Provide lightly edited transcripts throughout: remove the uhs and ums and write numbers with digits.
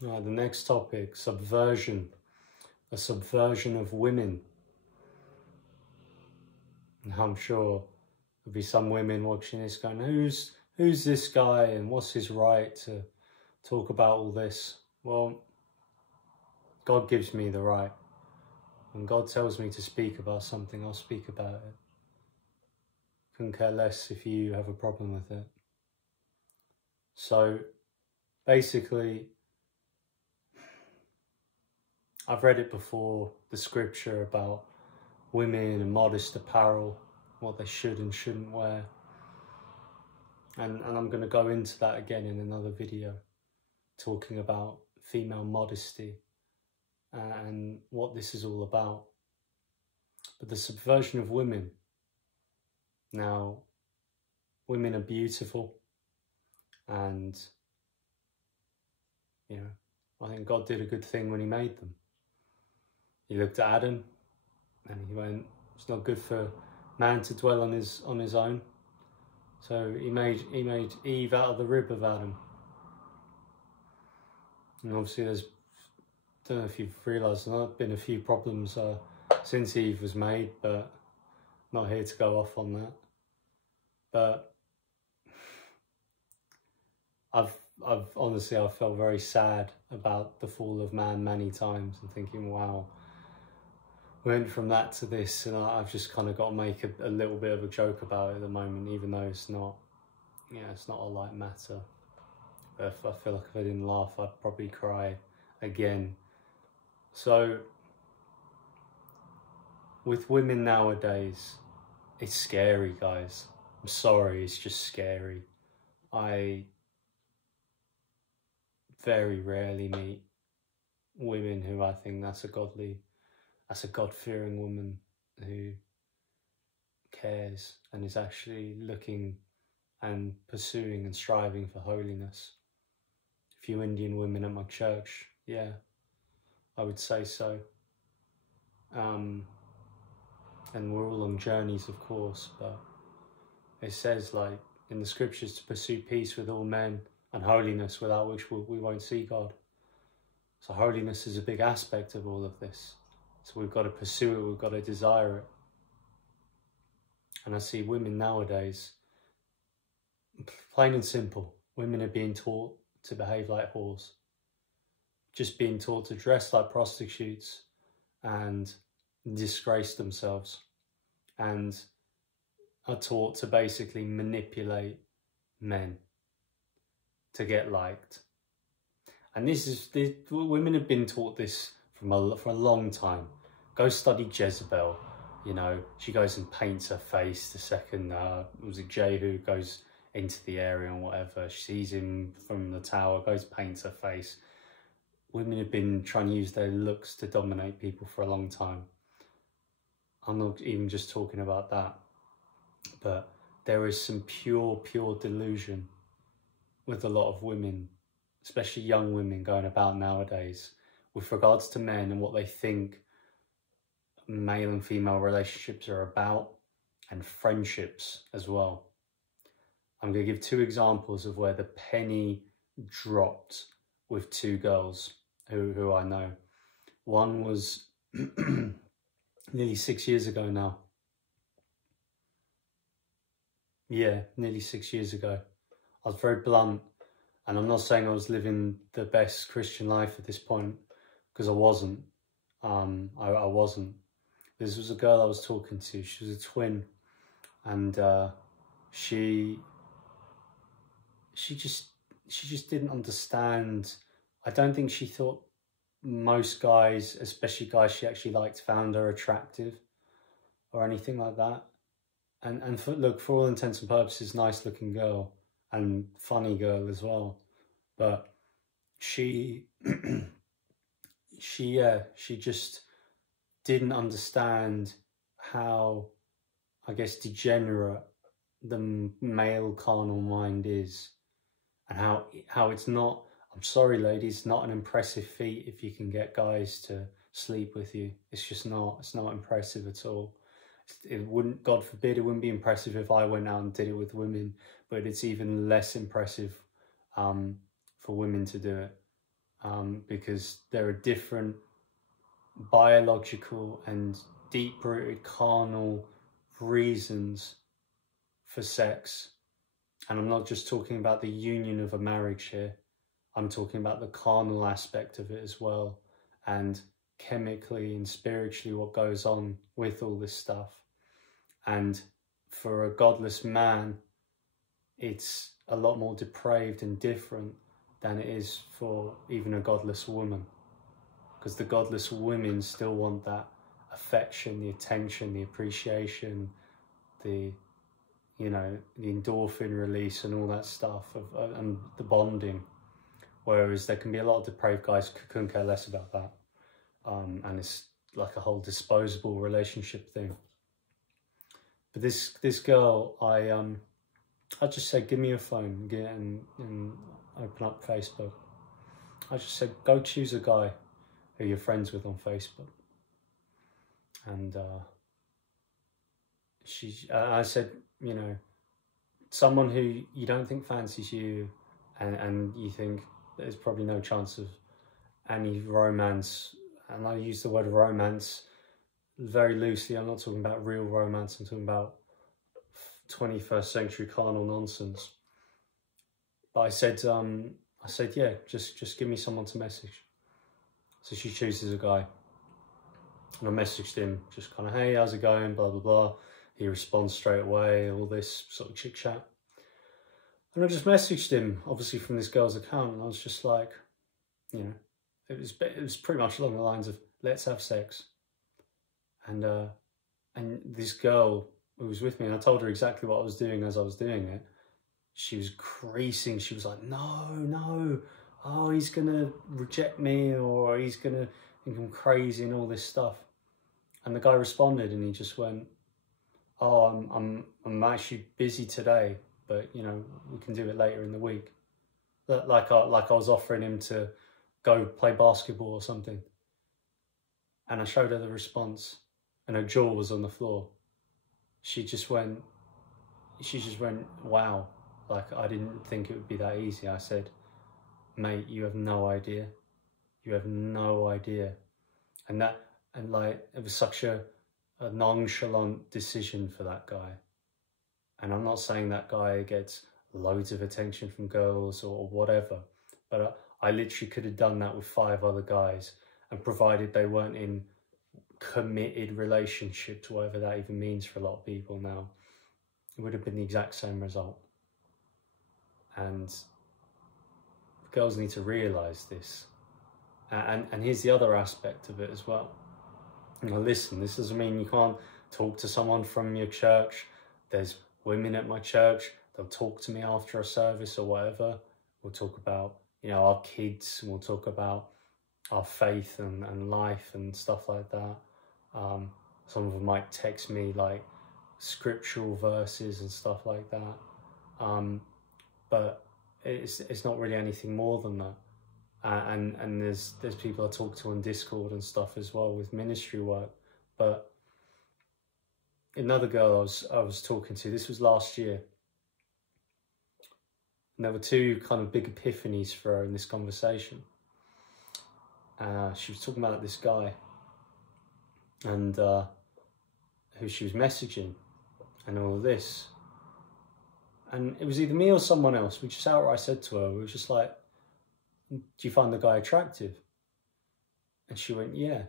The next topic, subversion. A subversion of women. And I'm sure there'll be some women watching this going, who's this guy and what's his right to talk about all this? Well, God gives me the right. When God tells me to speak about something, I'll speak about it. Couldn't care less if you have a problem with it. So basically, I've read it before, the scripture about women and modest apparel, what they should and shouldn't wear. And I'm going to go into that again in another video, talking about female modesty and what this is all about. But the subversion of women. Now, women are beautiful, and, you know, I think God did a good thing when he made them. He looked at Adam and he went, it's not good for man to dwell on his own. So he made Eve out of the rib of Adam. And obviously I don't know if you've realised, there's been a few problems since Eve was made, but I'm not here to go off on that. But I've honestly, I've felt very sad about the fall of man many times and thinking, wow, we went from that to this, and I've just kind of got to make a little bit of a joke about it at the moment, even though it's not, it's not a light matter. But I feel like if I didn't laugh, I'd probably cry again. So, with women nowadays, it's scary, guys. I'm sorry, it's just scary. I very rarely meet women who I think that's a God-fearing woman who cares and is actually looking and pursuing and striving for holiness. A few Indian women at my church, yeah, I would say so. And we're all on journeys, of course, but it says, like, in the scriptures, to pursue peace with all men and holiness, without which we won't see God. So holiness is a big aspect of all of this. So we've got to pursue it, we've got to desire it. And I see women nowadays, plain and simple, women are being taught to behave like whores. Just being taught to dress like prostitutes and disgrace themselves. And are taught to basically manipulate men to get liked. And women have been taught this for a long time. Go study Jezebel, you know, she goes and paints her face the second, was it Jehu goes into the area and whatever, she sees him from the tower, goes paints her face. Women have been trying to use their looks to dominate people for a long time. I'm not even just talking about that, but there is some pure delusion with a lot of women, especially young women going about nowadays, with regards to men and what they think male and female relationships are about, and friendships as well. I'm going to give two examples of where the penny dropped with two girls who I know. One was nearly 6 years ago now. Yeah, nearly 6 years ago. I was very blunt, and I'm not saying I was living the best Christian life at this point, because I wasn't. I wasn't. This was a girl I was talking to. She was a twin, and she just didn't understand. I don't think she thought most guys, especially guys she actually liked, found her attractive or anything like that. And look, for all intents and purposes, nice looking girl and funny girl as well. But she just didn't understand how, I guess, degenerate the male carnal mind is, and how it's not, I'm sorry ladies, not an impressive feat if you can get guys to sleep with you. It's just not, it's not impressive at all. It wouldn't, God forbid, it wouldn't be impressive if I went out and did it with women, but it's even less impressive for women to do it. because there are different biological and deep-rooted carnal reasons for sex. And I'm not just talking about the union of a marriage here. I'm talking about the carnal aspect of it as well, and chemically and spiritually what goes on with all this stuff. And for a godless man, it's a lot more depraved and different than it is for even a godless woman, because the godless women still want that affection, the attention, the appreciation, the, you know, the endorphin release and all that stuff, and the bonding. Whereas there can be a lot of depraved guys who couldn't care less about that. And it's like a whole disposable relationship thing. But this girl, I just said, give me your phone and open up Facebook. I just said, go choose a guy who you're friends with on Facebook. And I said, you know, someone who you don't think fancies you, and you think there's probably no chance of any romance. And I use the word romance very loosely. I'm not talking about real romance. I'm talking about 21st century carnal nonsense. But I said, yeah, just give me someone to message. So she chooses a guy. And I messaged him, just kind of, hey, how's it going, blah, blah, blah. He responds straight away, all this sort of chit-chat. And I just messaged him, obviously from this girl's account, and I was just like, you know, it was pretty much along the lines of, let's have sex. And this girl who was with me, and I told her exactly what I was doing as I was doing it, she was creasing. She was like, no, oh, he's going to reject me, or he's going to think I'm crazy and all this stuff. And the guy responded, and he just went, oh, I'm actually busy today, but, you know, we can do it later in the week. Like I was offering him to go play basketball or something. And I showed her the response, and her jaw was on the floor. She just went, wow. Like, I didn't think it would be that easy. I said, mate, you have no idea. You have no idea. And like, it was such a nonchalant decision for that guy. And I'm not saying that guy gets loads of attention from girls or whatever, but I literally could have done that with 5 other guys, and provided they weren't in committed relationships, whatever that even means for a lot of people now, it would have been the exact same result. And girls need to realise this. And here's the other aspect of it as well. Now listen, this doesn't mean you can't talk to someone from your church. There's women at my church, they'll talk to me after a service or whatever. We'll talk about, you know, our kids, and we'll talk about our faith and life and stuff like that. Some of them might text me like scriptural verses and stuff like that. But it's not really anything more than that. And there's people I talk to on Discord and stuff as well with ministry work. But another girl I was talking to, this was last year, and there were 2 kind of big epiphanies for her in this conversation. She was talking about this guy, and who she was messaging and all of this. And it was either me or someone else. We just outright said to her, we were just like, do you find the guy attractive? And she went, yeah.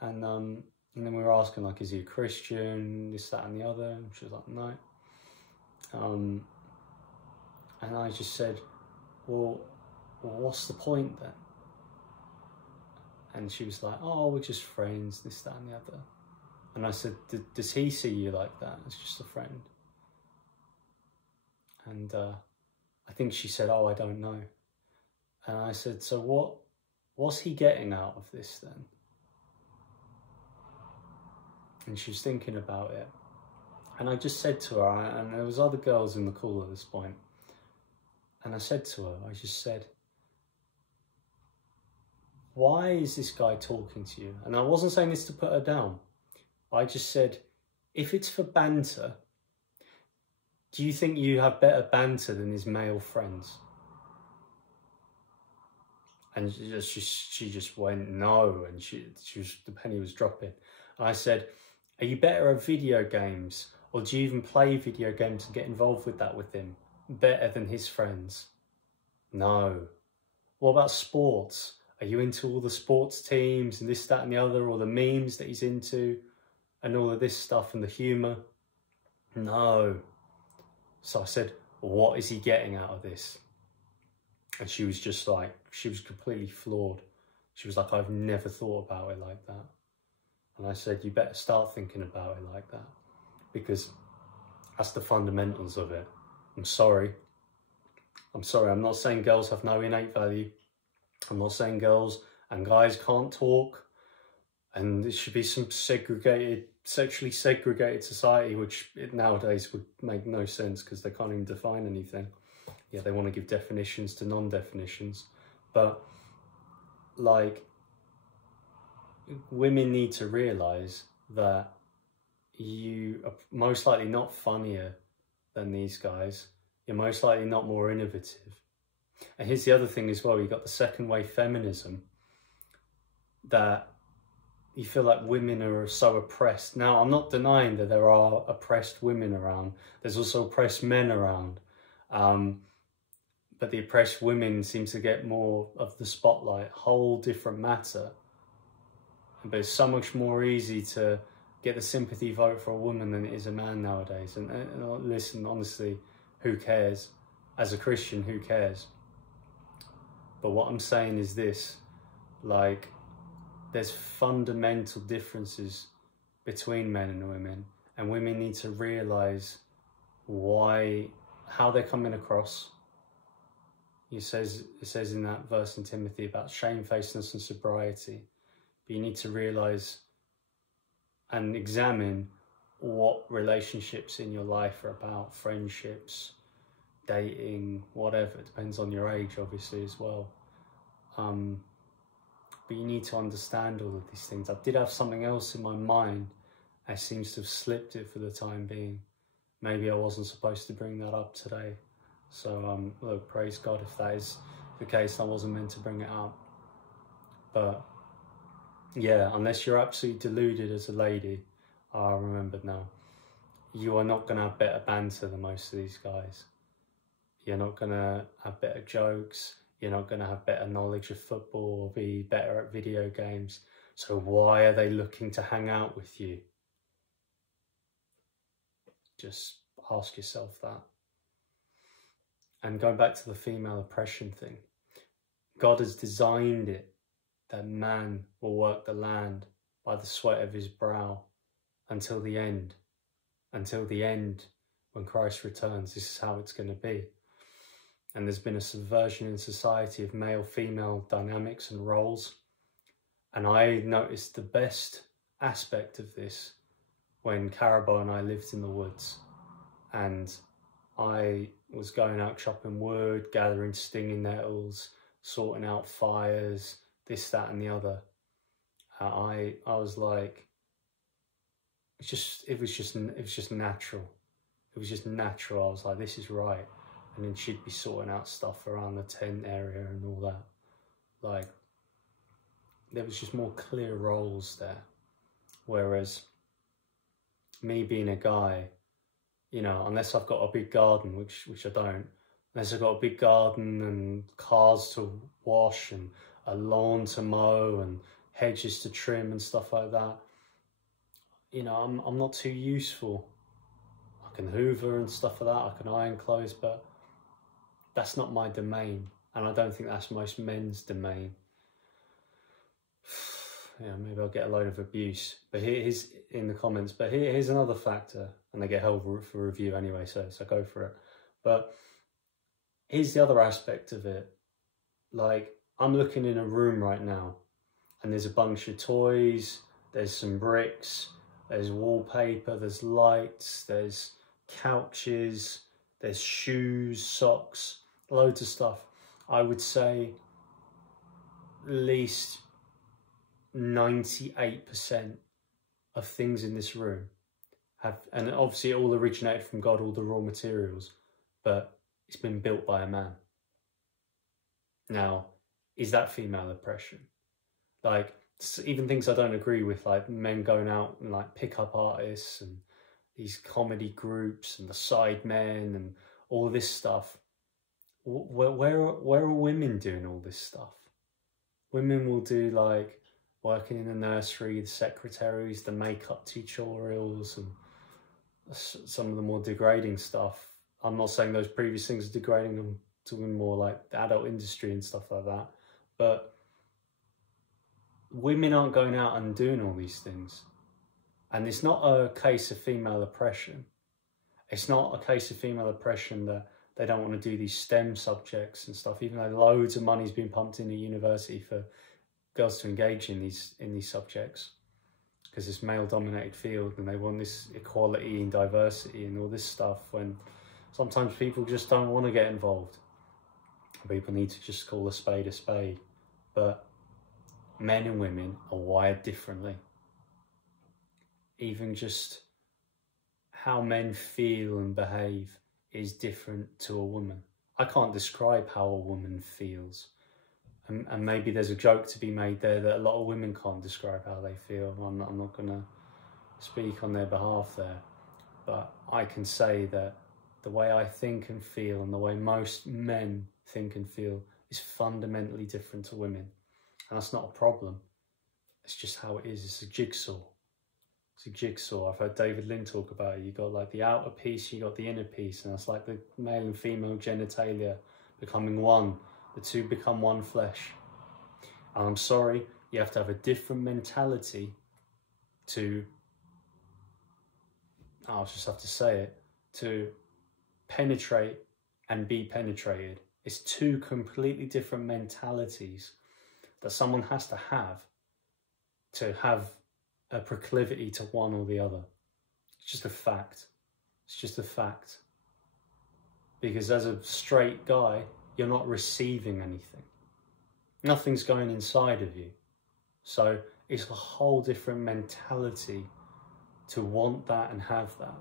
And then we were asking, like, is he a Christian, this, that, and the other? And she was like, no. And I just said, well, what's the point then? And she was like, oh, we're just friends, this, that, and the other. And I said, does he see you like that? As just a friend? And I think she said, oh, I don't know. And I said, so what's he getting out of this then? And she was thinking about it. And I just said to her, and there was other girls in the call at this point, and I said to her, I just said, why is this guy talking to you? And I wasn't saying this to put her down. I just said, if it's for banter, do you think you have better banter than his male friends? And she just went, no, and the penny was dropping. And I said, are you better at video games, or do you even play video games and get involved with that with him? Better than his friends? No. What about sports? Are you into all the sports teams and this, that and the other, or the memes that he's into and all of this stuff and the humour? No. So I said, what is he getting out of this? And she was just like, she was completely floored. She was like, I've never thought about it like that. And I said, you better start thinking about it like that, because that's the fundamentals of it. I'm sorry. I'm not saying girls have no innate value. I'm not saying girls and guys can't talk. And there should be some sexually segregated society, which nowadays would make no sense because they can't even define anything. Yeah, they want to give definitions to non-definitions. But, like, women need to realise that you are most likely not funnier than these guys. You're most likely not more innovative. And here's the other thing as well. You've got the second wave feminism, that you feel like women are so oppressed. Now, I'm not denying that there are oppressed women around. There's also oppressed men around. But the oppressed women seem to get more of the spotlight. Whole different matter. But it's so much more easy to get the sympathy vote for a woman than it is a man nowadays. And listen, honestly, who cares? As a Christian, who cares? But what I'm saying is this, like, there's fundamental differences between men and women need to realise how they're coming across. It says in that verse in Timothy about shamefacedness and sobriety. But you need to realise and examine what relationships in your life are about, friendships, dating, whatever. It depends on your age, obviously, as well. But you need to understand all of these things. I did have something else in my mind. I seems to have slipped it for the time being. Maybe I wasn't supposed to bring that up today. So, look, praise God if that is the case. I wasn't meant to bring it up. But, yeah, unless you're absolutely deluded as a lady, I remembered now, you are not going to have better banter than most of these guys. You're not going to have better jokes. You're not going to have better knowledge of football or be better at video games. So why are they looking to hang out with you? Just ask yourself that. And going back to the female oppression thing, God has designed it that man will work the land by the sweat of his brow until the end. Until the end, when Christ returns, this is how it's going to be. And there's been a subversion in society of male-female dynamics and roles. And I noticed the best aspect of this when Carabo and I lived in the woods. And I was going out chopping wood, gathering stinging nettles, sorting out fires, this, that and the other. I was like, it was just natural. It was just natural. I was like, this is right. And then she'd be sorting out stuff around the tent area and all that. Like, there was just more clear roles there. Whereas me being a guy, you know, unless I've got a big garden, which I don't, unless I've got a big garden and cars to wash and a lawn to mow and hedges to trim and stuff like that, you know, I'm not too useful. I can hoover and stuff like that, I can iron clothes, but that's not my domain. And I don't think that's most men's domain. Yeah, maybe I'll get a load of abuse. But here's in the comments. But here's another factor, and they get held for review anyway, so go for it. But here's the other aspect of it. Like, I'm looking in a room right now, and there's a bunch of toys, there's some bricks, there's wallpaper, there's lights, there's couches, there's shoes, socks, loads of stuff. I would say at least 98% of things in this room have, and obviously it all originated from God, all the raw materials, but it's been built by a man. Now, is that female oppression? Like, even things I don't agree with, like men going out and like pickup artists and these comedy groups and the side men and all this stuff. Where are women doing all this stuff? Women will do like working in the nursery, the secretaries, the makeup tutorials, and some of the more degrading stuff. I'm not saying those previous things are degrading, I'm talking more like the adult industry and stuff like that. But women aren't going out and doing all these things. And it's not a case of female oppression. It's not a case of female oppression that they don't want to do these STEM subjects and stuff, even though loads of money's been pumped into university for girls to engage in these subjects, because it's male-dominated field and they want this equality and diversity and all this stuff, when sometimes people just don't want to get involved. People need to just call a spade a spade. But men and women are wired differently. Even just how men feel and behave is different to a woman. I can't describe how a woman feels. And maybe there's a joke to be made there that a lot of women can't describe how they feel. I'm not going to speak on their behalf there. But I can say that the way I think and feel and the way most men think and feel is fundamentally different to women. And that's not a problem. It's just how it is. It's a jigsaw. It's a jigsaw. I've heard David Lynn talk about it. You got like the outer piece, you got the inner piece, and that's like the male and female genitalia becoming one. The two become one flesh. And I'm sorry, you have to have a different mentality to, I'll just have to say it, to penetrate and be penetrated. It's two completely different mentalities that someone has to have a proclivity to one or the other. It's just a fact. It's just a fact. Because as a straight guy, you're not receiving anything. Nothing's going inside of you. So it's a whole different mentality to want that and have that,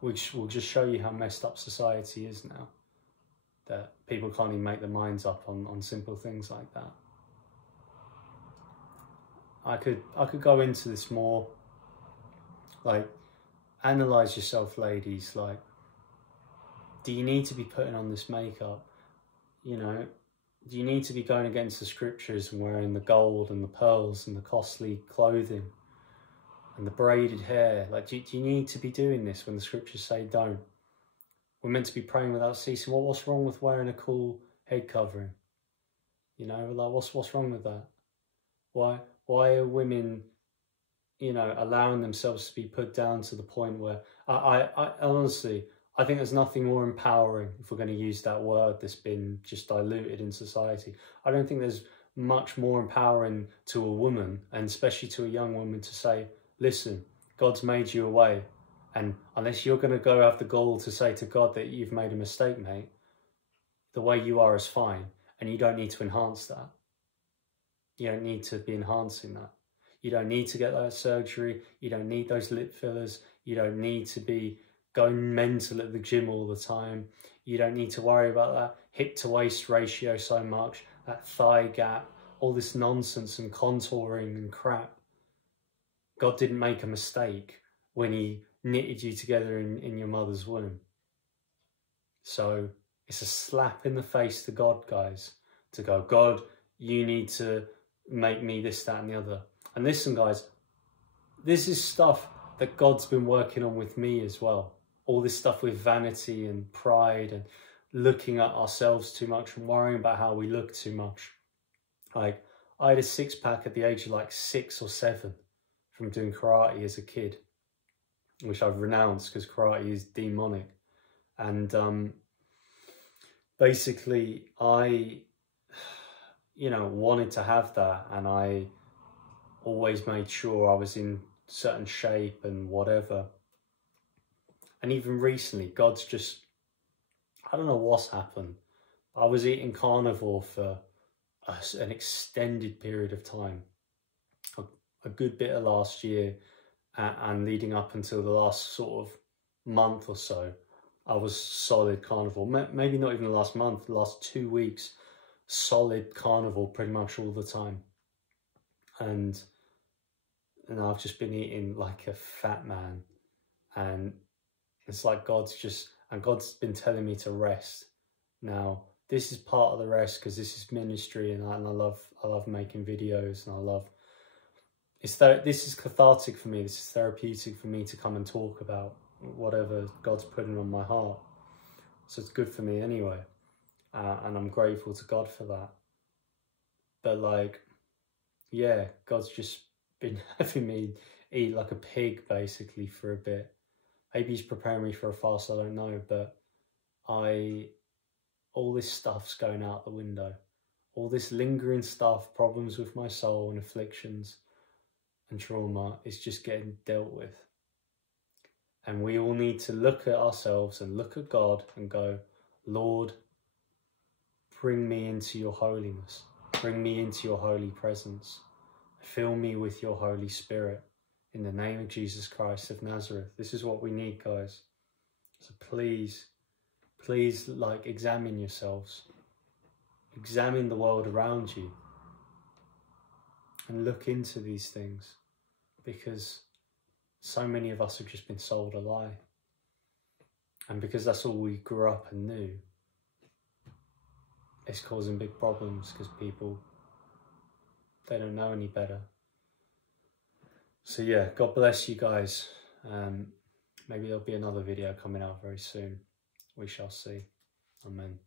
which will just show you how messed up society is now, that people can't even make their minds up on simple things like that. I could go into this more, like, analyze yourself, ladies. Like, do you need to be putting on this makeup? You know, do you need to be going against the scriptures and wearing the gold and the pearls and the costly clothing and the braided hair? Like, do you need to be doing this when the scriptures say don't? We're meant to be praying without ceasing. What's wrong with wearing a cool head covering? You know, like, what's wrong with that? Why are women, you know, allowing themselves to be put down to the point where I honestly, I think there's nothing more empowering, if we're going to use that word that's been just diluted in society. I don't think there's much more empowering to a woman, and especially to a young woman, to say, listen, God's made you a way, and unless you're going to go have the gall to say to God that you've made a mistake, mate, the way you are is fine, and you don't need to enhance that. You don't need to be enhancing that. You don't need to get that surgery. You don't need those lip fillers. You don't need to be going mental at the gym all the time. You don't need to worry about that hip to waist ratio so much, that thigh gap, all this nonsense and contouring and crap. God didn't make a mistake when he knitted you together in your mother's womb. So it's a slap in the face to God, guys, to go, God, you need to make me this, that, and the other. And listen, guys, this is stuff that God's been working on with me as well. All this stuff with vanity and pride and looking at ourselves too much and worrying about how we look too much. Like, I had a six-pack at the age of like 6 or 7 from doing karate as a kid, which I've renounced because karate is demonic. And basically, I, you know, wanted to have that, and I always made sure I was in certain shape and whatever. And even recently, God's just, I don't know what's happened. I was eating carnivore for an extended period of time, a good bit of last year, and leading up until the last sort of month or so, I was solid carnivore. Maybe not even the last month, the last 2 weeks, solid carnivore pretty much all the time. And I've just been eating like a fat man. And it's like God's been telling me to rest. Now, this is part of the rest because this is ministry, and I love making videos, and this is cathartic for me. This is therapeutic for me to come and talk about whatever God's putting on my heart. So it's good for me anyway, and I'm grateful to God for that. But like, yeah, God's just been having me eat like a pig basically for a bit. Maybe he's preparing me for a fast, I don't know, but all this stuff's going out the window. All this lingering stuff, problems with my soul and afflictions and trauma is just getting dealt with. And we all need to look at ourselves and look at God and go, Lord, bring me into your holiness. Bring me into your holy presence. Fill me with your Holy Spirit. In the name of Jesus Christ of Nazareth. This is what we need, guys. So please, like, examine yourselves. Examine the world around you. And look into these things. Because so many of us have just been sold a lie. And because that's all we grew up and knew, it's causing big problems because people, they don't know any better. So yeah, God bless you guys. Maybe there'll be another video coming out very soon. We shall see. Amen.